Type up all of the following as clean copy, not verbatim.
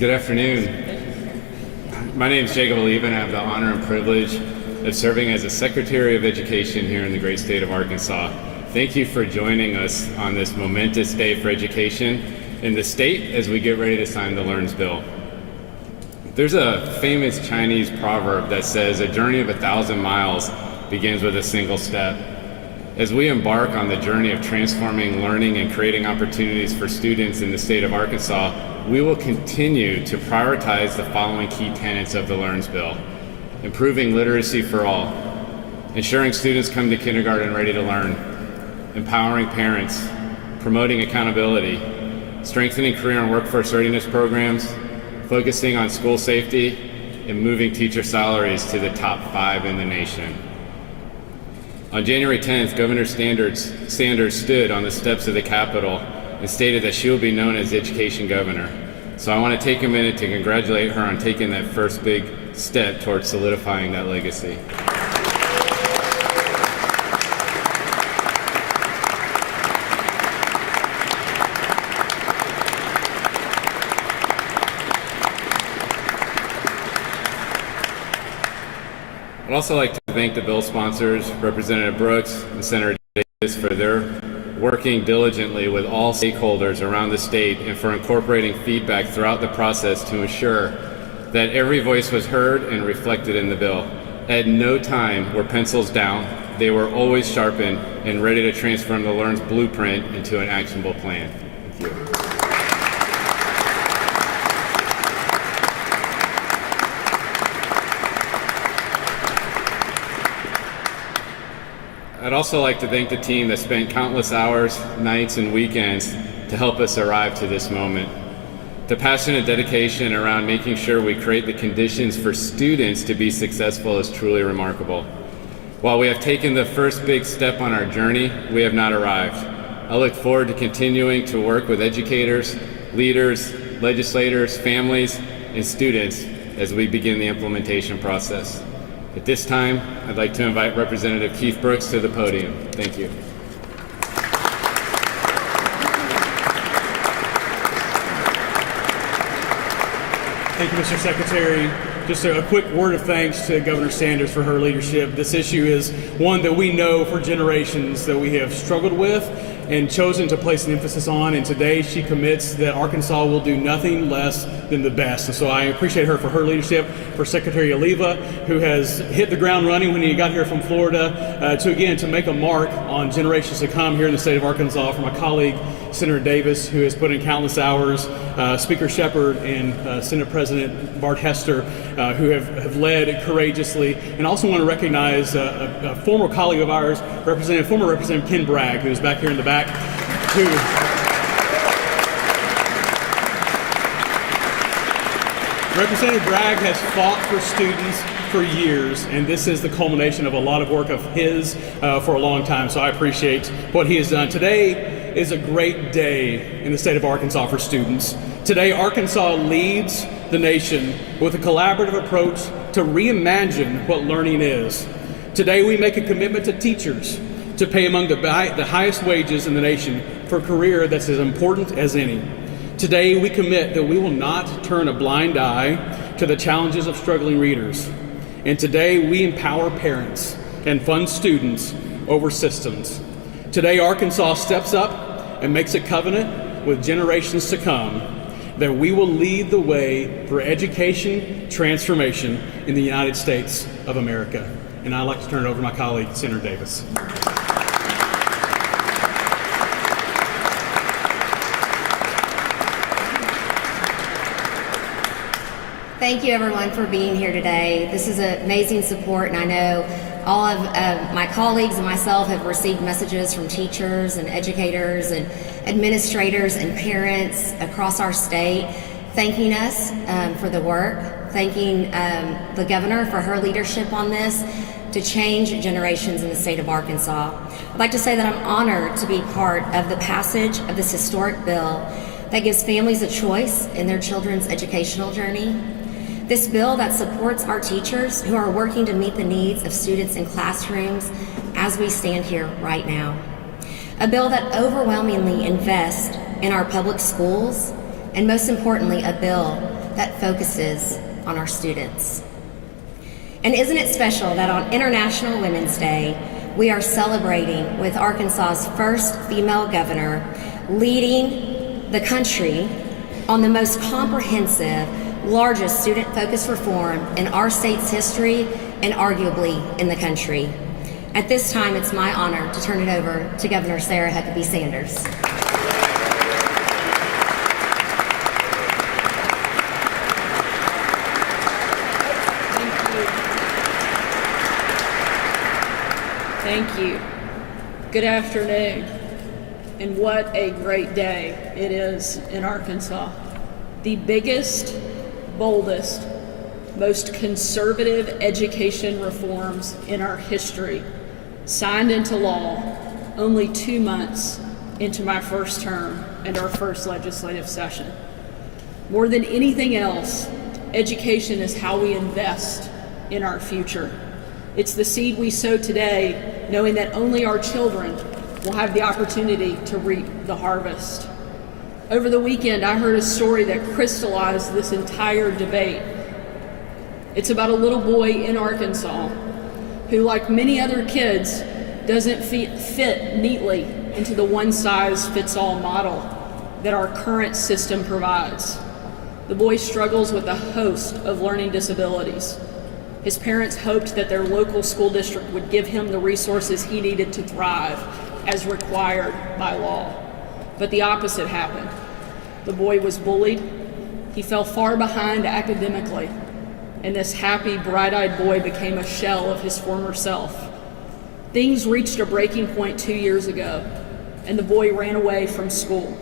Good afternoon. My name is Jacob Oliva, and I have the honor and privilege of serving as the Secretary of Education here in the great state of Arkansas. Thank you for joining us on this momentous day for education in the state as we get ready to sign the LEARNS bill. There's a famous Chinese proverb that says a journey of 1,000 miles begins with a single step. As we embark on the journey of transforming learning and creating opportunities for students in the state of Arkansas, we will continue to prioritize the following key tenets of the LEARNS bill: improving literacy for all, ensuring students come to kindergarten ready to learn, empowering parents, promoting accountability, strengthening career and workforce readiness programs, focusing on school safety, and moving teacher salaries to the top 5 in the nation. On January 10th, Governor Sanders stood on the steps of the Capitol and stated that she will be known as Education Governor. So I want to take a minute to congratulate her on taking that first big step towards solidifying that legacy. I'd also like to thank the bill sponsors, Representative Brooks and Senator Davis, for their working diligently with all stakeholders around the state and for incorporating feedback throughout the process to ensure that every voice was heard and reflected in the bill. At no time were pencils down. They were always sharpened and ready to transform the LEARNS blueprint into an actionable plan. Thank you. I'd also like to thank the team that spent countless hours, nights, and weekends to help us arrive to this moment. The passion and dedication around making sure we create the conditions for students to be successful is truly remarkable. While we have taken the first big step on our journey, we have not arrived. I look forward to continuing to work with educators, leaders, legislators, families, and students as we begin the implementation process. At this time, I'd like to invite Representative Keith Brooks to the podium. Thank you. Thank you, Mr. Secretary. Just a quick word of thanks to Governor Sanders for her leadership. This issue is one that we know for generations that we have struggled with and chosen to place an emphasis on, and today she commits that Arkansas will do nothing less than the best. And so I appreciate her for her leadership, for Secretary Oliva, who has hit the ground running when he got here from Florida, to make a mark on generations to come here in the state of Arkansas, for my colleague, Senator Davis, who has put in countless hours, Speaker Shepard and Senate President Bart Hester, who have led courageously. And I also want to recognize a former colleague of ours, former Representative Ken Bragg, who's back here in the back, who Representative Bragg has fought for students for years, and this is the culmination of a lot of work of his for a long time, so I appreciate what he has done. Today is a great day in the state of Arkansas for students. Today, Arkansas leads the nation with a collaborative approach to reimagine what learning is. Today, we make a commitment to teachers to pay among the highest wages in the nation for a career that's as important as any. Today, we commit that we will not turn a blind eye to the challenges of struggling readers. And today, we empower parents and fund students over systems. Today, Arkansas steps up and makes a covenant with generations to come that we will lead the way for education transformation in the United States of America. And I'd like to turn it over to my colleague, Senator Davis. Thank you, everyone, for being here today. This is amazing support, and I know all of my colleagues and myself have received messages from teachers and educators and administrators and parents across our state thanking us for the work, thanking the governor for her leadership on this to change generations in the state of Arkansas. I'd like to say that I'm honored to be part of the passage of this historic bill that gives families a choice in their children's educational journey. This bill that supports our teachers who are working to meet the needs of students in classrooms as we stand here right now. A bill that overwhelmingly invests in our public schools, and most importantly, a bill that focuses on our students. And isn't it special that on International Women's Day, we are celebrating with Arkansas's first female governor leading the country on the most comprehensive, largest student-focused reform in our state's history and arguably in the country. At this time, it's my honor to turn it over to Governor Sarah Huckabee Sanders. Thank you. Good afternoon. And what a great day it is in Arkansas. The biggest, boldest, most conservative education reforms in our history signed into law only 2 months into my first term and our first legislative session. More than anything else, education is how we invest in our future. It's the seed we sow today, knowing that only our children will have the opportunity to reap the harvest. Over the weekend, I heard a story that crystallized this entire debate. It's about a little boy in Arkansas who, like many other kids, doesn't fit neatly into the one-size-fits-all model that our current system provides. The boy struggles with a host of learning disabilities. His parents hoped that their local school district would give him the resources he needed to thrive as required by law. But the opposite happened. The boy was bullied. He fell far behind academically, and this happy, bright-eyed boy became a shell of his former self. Things reached a breaking point 2 years ago, and the boy ran away from school.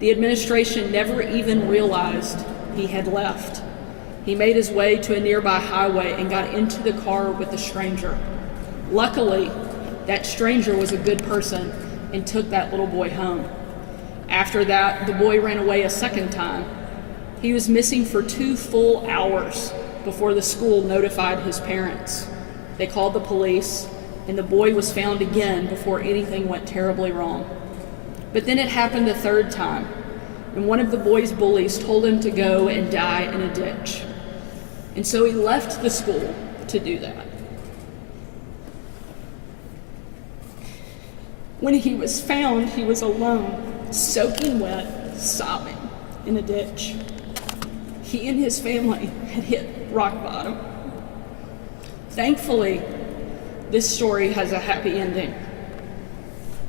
The administration never even realized he had left. He made his way to a nearby highway and got into the car with a stranger. Luckily, that stranger was a good person and took that little boy home. After that, the boy ran away a second time. He was missing for 2 full hours before the school notified his parents. They called the police, and the boy was found again before anything went terribly wrong. But then it happened a third time, and one of the boy's bullies told him to go and die in a ditch. And so he left the school to do that. When he was found, he was alone, soaking wet, sobbing in a ditch. He and his family had hit rock bottom. Thankfully, this story has a happy ending.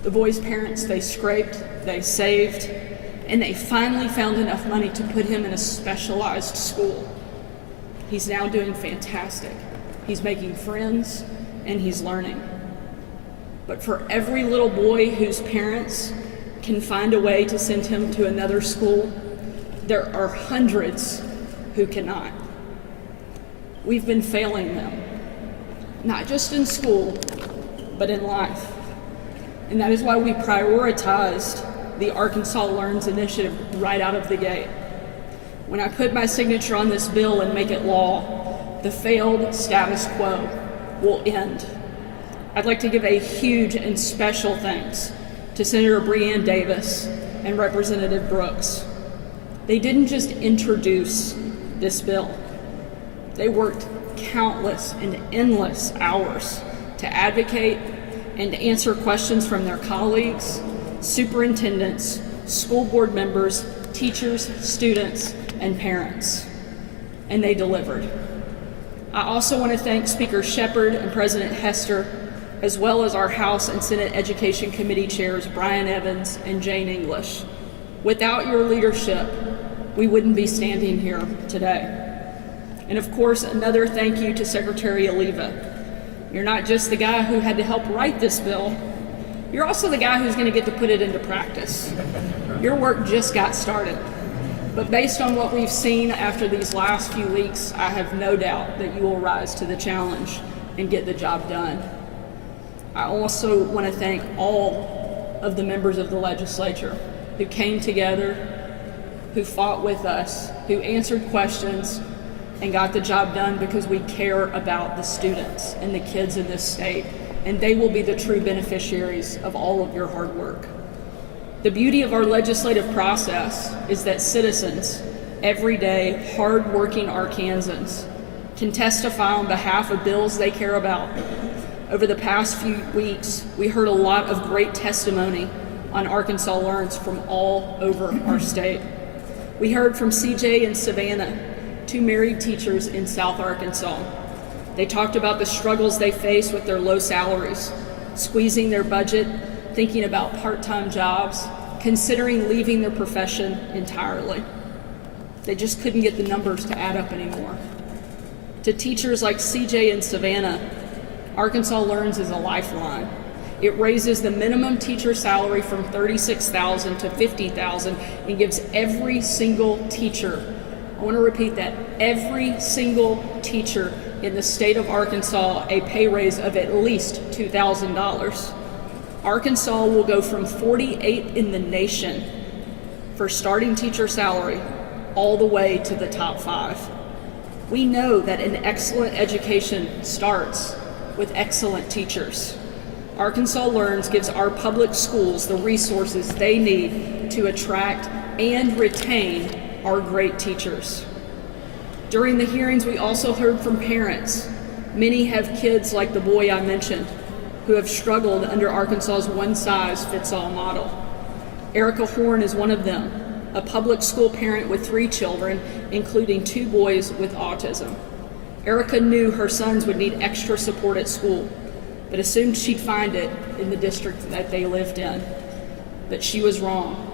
The boy's parents, they scraped, they saved, and they finally found enough money to put him in a specialized school. He's now doing fantastic. He's making friends, and he's learning. But for every little boy whose parents can find a way to send him to another school, there are hundreds who cannot. We've been failing them, not just in school, but in life. And that is why we prioritized the Arkansas Learns initiative right out of the gate. When I put my signature on this bill and make it law, the failed status quo will end. I'd like to give a huge and special thanks to Senator Breanne Davis and Representative Brooks. They didn't just introduce this bill. They worked countless and endless hours to advocate and to answer questions from their colleagues, superintendents, school board members, teachers, students, and parents. And they delivered. I also want to thank Speaker Shepard and President Hester, as well as our House and Senate Education Committee chairs Brian Evans and Jane English. Without your leadership, we wouldn't be standing here today. And of course, another thank you to Secretary Oliva. You're not just the guy who had to help write this bill, you're also the guy who's going to get to put it into practice. Your work just got started. But based on what we've seen after these last few weeks, I have no doubt that you will rise to the challenge and get the job done. I also want to thank all of the members of the legislature who came together, who fought with us, who answered questions, and got the job done because we care about the students and the kids in this state, and they will be the true beneficiaries of all of your hard work. The beauty of our legislative process is that citizens, everyday, hard-working Arkansans can testify on behalf of bills they care about. Over the past few weeks, we heard a lot of great testimony on Arkansas Learns from all over our state. We heard from CJ and Savannah, two married teachers in South Arkansas. They talked about the struggles they face with their low salaries, squeezing their budget, thinking about part-time jobs, considering leaving their profession entirely. They just couldn't get the numbers to add up anymore. To teachers like CJ and Savannah, Arkansas Learns is a lifeline. It raises the minimum teacher salary from $36,000 to $50,000 and gives every single teacher, I want to repeat that, every single teacher in the state of Arkansas a pay raise of at least $2,000. Arkansas will go from 48 in the nation for starting teacher salary all the way to the top 5. We know that an excellent education starts with excellent teachers. Arkansas Learns gives our public schools the resources they need to attract and retain our great teachers. During the hearings, we also heard from parents. Many have kids like the boy I mentioned who have struggled under Arkansas's one-size-fits-all model. Erica Horn is one of them, a public school parent with 3 children, including 2 boys with autism. Erica knew her sons would need extra support at school, but assumed she'd find it in the district that they lived in. But she was wrong.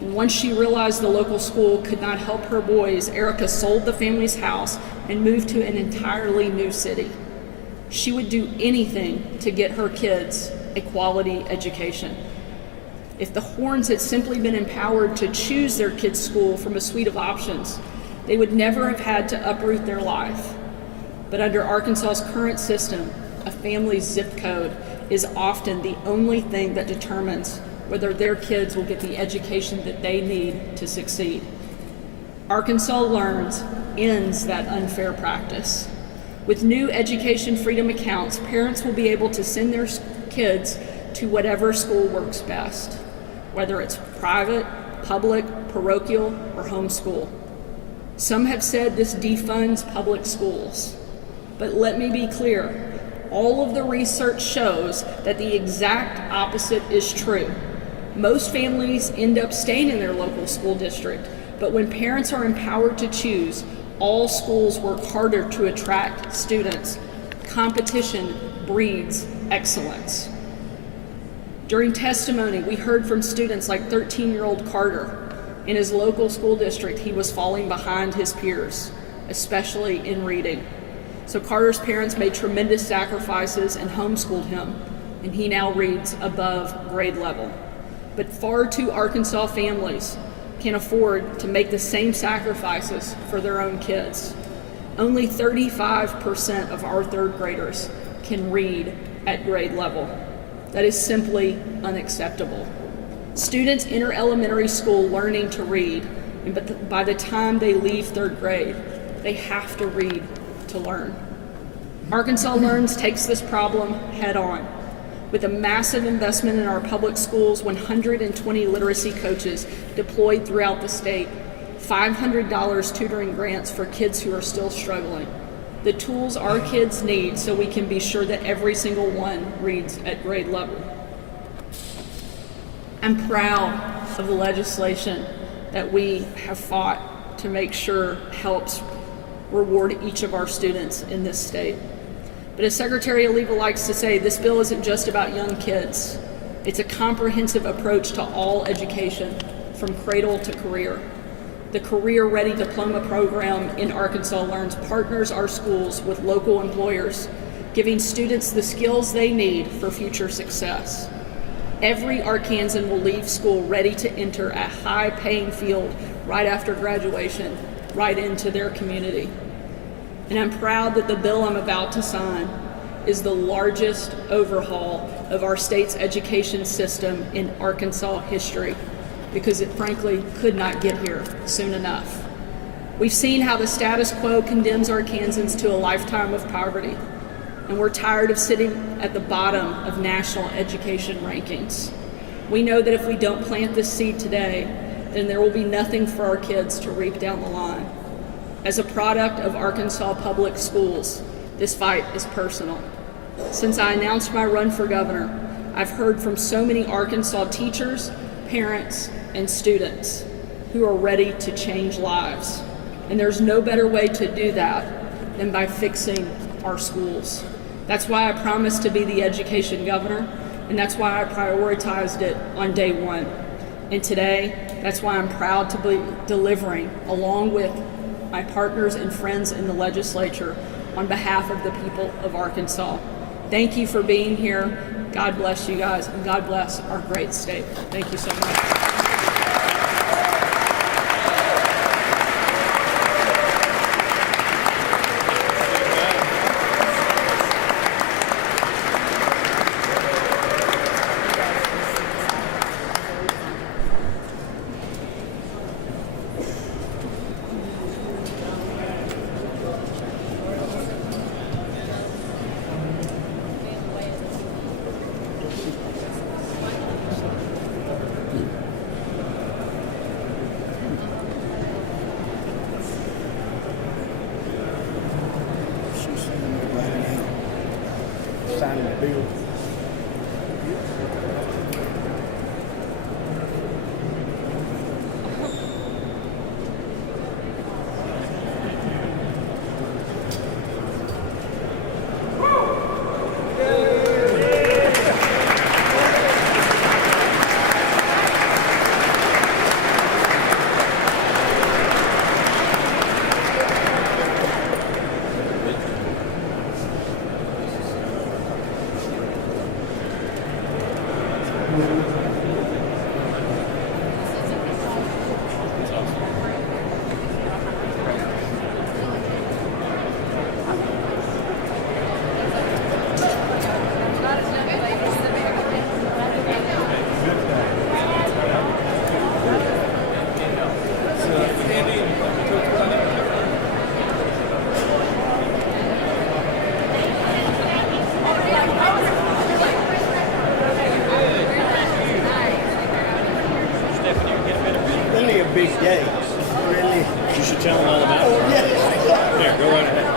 And once she realized the local school could not help her boys, Erica sold the family's house and moved to an entirely new city. She would do anything to get her kids a quality education. If the Horns had simply been empowered to choose their kids' school from a suite of options, they would never have had to uproot their life. But under Arkansas's current system, a family's zip code is often the only thing that determines whether their kids will get the education that they need to succeed. Arkansas Learns ends that unfair practice. With new education freedom accounts, parents will be able to send their kids to whatever school works best, whether it's private, public, parochial, or homeschool. Some have said this defunds public schools. But let me be clear, all of the research shows that the exact opposite is true. Most families end up staying in their local school district, but when parents are empowered to choose, all schools work harder to attract students. Competition breeds excellence. During testimony, we heard from students like 13-year-old Carter. In his local school district, he was falling behind his peers, especially in reading. So Carter's parents made tremendous sacrifices and homeschooled him, and he now reads above grade level. But far too Arkansas families can afford to make the same sacrifices for their own kids. Only 35% of our 3rd graders can read at grade level. That is simply unacceptable. Students enter elementary school learning to read, and by the time they leave 3rd grade, they have to read to learn. Arkansas Learns takes this problem head on. With a massive investment in our public schools, 120 literacy coaches deployed throughout the state, $500 tutoring grants for kids who are still struggling. The tools our kids need so we can be sure that every single one reads at grade level. I'm proud of the legislation that we have fought to make sure helps reward each of our students in this state. But as Secretary Oliva likes to say, this bill isn't just about young kids. It's a comprehensive approach to all education, from cradle to career. The Career Ready Diploma program in Arkansas Learns partners our schools with local employers, giving students the skills they need for future success. Every Arkansan will leave school ready to enter a high-paying field right after graduation, right into their community. And I'm proud that the bill I'm about to sign is the largest overhaul of our state's education system in Arkansas history, because it frankly could not get here soon enough. We've seen how the status quo condemns Arkansans to a lifetime of poverty, and we're tired of sitting at the bottom of national education rankings. We know that if we don't plant this seed today, and there will be nothing for our kids to reap down the line. As a product of Arkansas Public Schools, this fight is personal. Since I announced my run for governor, I've heard from so many Arkansas teachers, parents, and students who are ready to change lives. And there's no better way to do that than by fixing our schools. That's why I promised to be the education governor, and that's why I prioritized it on day one. And today, that's why I'm proud to be delivering, along with my partners and friends in the legislature, on behalf of the people of Arkansas. Thank you for being here. God bless you guys, and God bless our great state. Thank you so much. Signing the bill. Really a big day. Really. You should tell them all about it. Yeah. Here, go right ahead.